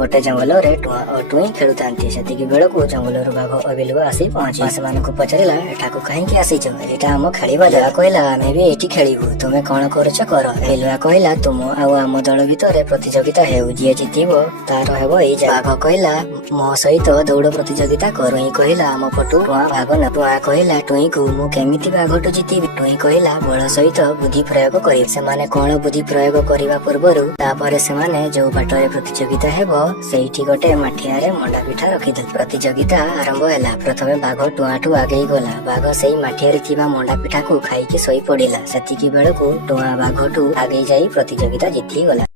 गोटे जंगल रे टुआ और टुई खेलुतांती सेतिकी बेलकु जंगल रु बाघ अबिलुआ आसी पहुंची सेमानकु पचारिला एठाकु काहेकि आसीछ एटा हम खेलिबा जा कहला आमे भी एठी खेलिबु तुमे कोन करूछ कर एलुआ कहला तुम आउ आम दल भितरे प्रतियोगिता हेउ जे जितिबो तार हेबो एई जा बाघ कहला मो सहित दौड़ प्रतियोगिता करूई कहला आम पटु टुआ भाग न टुआ कहला टुई को मु केमिति बाघटु जितिबि टुई कहला बळ सहित बुद्धि प्रयोग करी सेमाने कोन बुद्धि प्रयोग करिवा पूर्वरु तापरे सेमाने जो बाटरे प्रतियोगिता हेबो सेठी गोटे माठिया रे मंडा पिठा रखिदे प्रतियोगिता आरंभ होला प्रथमे बाघ टुआठु आगे गला बाघ सेई माठिया रे थिबा मंडा पिठा को खाई के सोई पड़िला सेतिकी बेलकु टुआ बाघटु आगे जाई प्रतियोगिता जिति गला।